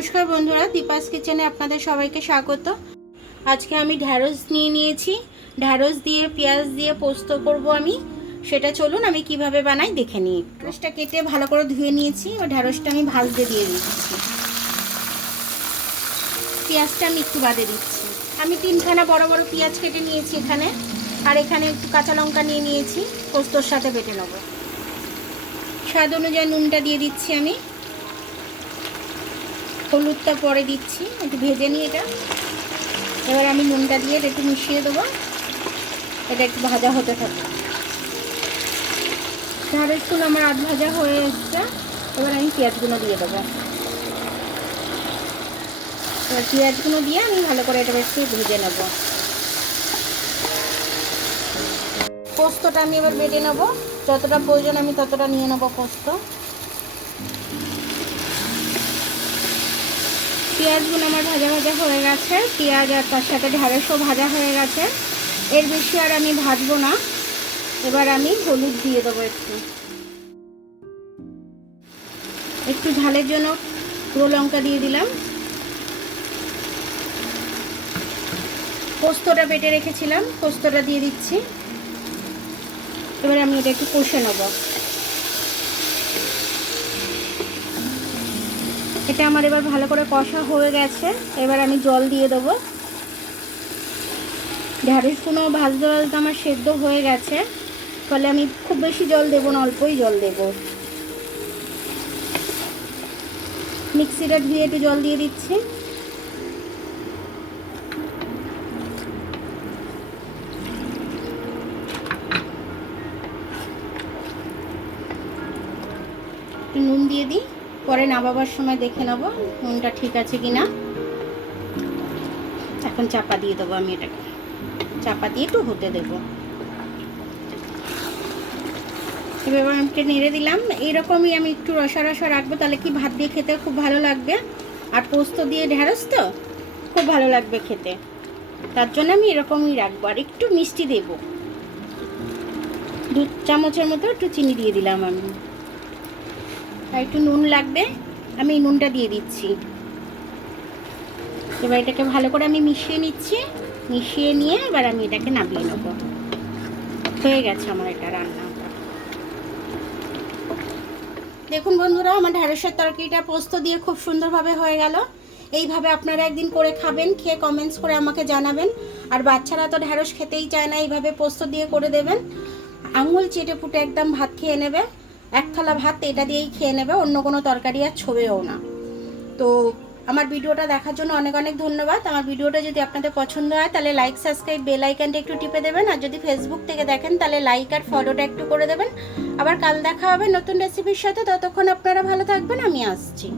নমস্কার বন্ধুরা, দীপাস কিচেনে আপনাদের সবাইকে স্বাগত। আজকে আমি ঢ্যাঁড়স নিয়ে নিয়েছি। ঢ্যাঁড়স দিয়ে পেঁয়াজ দিয়ে পোস্ত করব আমি। সেটা চলুন আমি কিভাবে বানাই দেখে নিই। ঢ্যাঁড়সটা কেটে ভালো করে ধুয়ে নিয়েছি। এবার ঢ্যাঁড়সটা আমি ভাজতে দিয়ে দিচ্ছি। পেঁয়াজটা আমি একটু বাদে দিচ্ছি। আমি 3খানা বড় বড় পেঁয়াজ কেটে নিয়েছি এখানে, আর এখানে একটু কাঁচা লঙ্কা নিয়ে নিয়েছি, পোস্তর সাথে বেটে নেব। স্বাদ অনুযায়ী নুনটা দিয়ে দিচ্ছি আমি। হলুদটা পরে দিচ্ছি, একটু ভেজে নিই এটা। এবার আমি নুনটা দিয়ে একটু মিশিয়ে দেবো। এটা একটু ভাজা হতে থাকে। ঢ্যাঁড়সগুলো আমার আধ ভাজা হয়ে এসছে। এবার আমি পেঁয়াজগুলো দিয়ে দেবো। এবার পেঁয়াজগুলো দিয়ে আমি ভালো করে এটা একটু ভেজে নেব। পোস্তটা আমি এবার বেটে নেবো। যতটা প্রয়োজন আমি ততটা নিয়ে নেবো পোস্ত। পেঁয়াজগুলো আমার ভাজা ভাজা হয়ে গেছে। পেঁয়াজ আর তার সাথে ঢ্যাঁড়সও ভাজা হয়ে গেছে। এর বেশি আর আমি ভাজবো না। এবার আমি হলুদ দিয়ে দেবো একটু ঝালের জন্য গুঁড়ো লঙ্কা দিয়ে দিলাম। পোস্তটা বেটে রেখেছিলাম, পোস্তটা দিয়ে দিচ্ছি। এবার আমি এটা একটু কষে নেব। এটা আমার এবার ভালো করে কষা হয়ে গেছে। এবার আমি জল দিয়ে দেবো। ঢ্যাঁড়সগুলো ভাজতে ভাজতে আমার সেদ্ধ হয়ে গেছে, ফলে আমি খুব বেশি জল দেবো না, অল্পই জল দেবো। মিক্সিটা ধুয়ে একটু জল দিয়ে দিচ্ছি। একটু নুন দিয়ে দিই, পরে নামাবার সময় দেখে নেবো নুনটা ঠিক আছে কিনা। এখন চাপা দিয়ে দেবো আমি এটাকে। চাপা দিয়ে একটু হতে দেবো। এবার আমি নেড়ে দিলাম। এইরকমই আমি একটু রসা রসা রাখবো, তাহলে কি ভাত দিয়ে খেতে খুব ভালো লাগবে। আর পোস্ত দিয়ে ঢ্যাঁড়স তো খুব ভালো লাগবে খেতে, তার জন্য আমি এরকমই রাখবো। আর একটু মিষ্টি দেব, 2 চামচের মতো একটু চিনি দিয়ে দিলাম আমি। আর একটু নুন লাগবে, আমি নুনটা দিয়ে দিচ্ছি। এবার এটাকে ভালো করে আমি মিশিয়ে নিচ্ছি। মিশিয়ে নিয়ে এবার আমি এটাকে নামিয়ে নেব। হয়ে গেছে আমার এটা রান্না। দেখুন বন্ধুরা, আমার ঢ্যাঁড়সের তরকারিটা পোস্ত দিয়ে খুব সুন্দরভাবে হয়ে গেল। এইভাবে আপনারা একদিন করে খাবেন, খেয়ে কমেন্টস করে আমাকে জানাবেন। আর বাচ্চারা তো ঢ্যাঁড়স খেতেই চায় না, এইভাবে পোস্ত দিয়ে করে দেবেন। আঙুল চেটে ফুটে একদম ভাত খেয়ে নেবে। 1 থালা ভাত এটা দিয়েই খেয়ে নেবে, অন্য কোনো তরকারি আর ছোবেও না। তো আমার ভিডিওটা দেখার জন্য অনেক অনেক ধন্যবাদ। আমার ভিডিওটা যদি আপনাদের পছন্দ হয় তাহলে লাইক, সাবস্ক্রাইব, বেল আইকনটা একটু টিপে দেবেন। আর যদি ফেসবুক থেকে দেখেন তাহলে লাইক আর ফলোটা একটু করে দেবেন। আবার কাল দেখা হবে নতুন রেসিপির সাথে। ততক্ষণ আপনারা ভালো থাকবেন, আমি আসছি।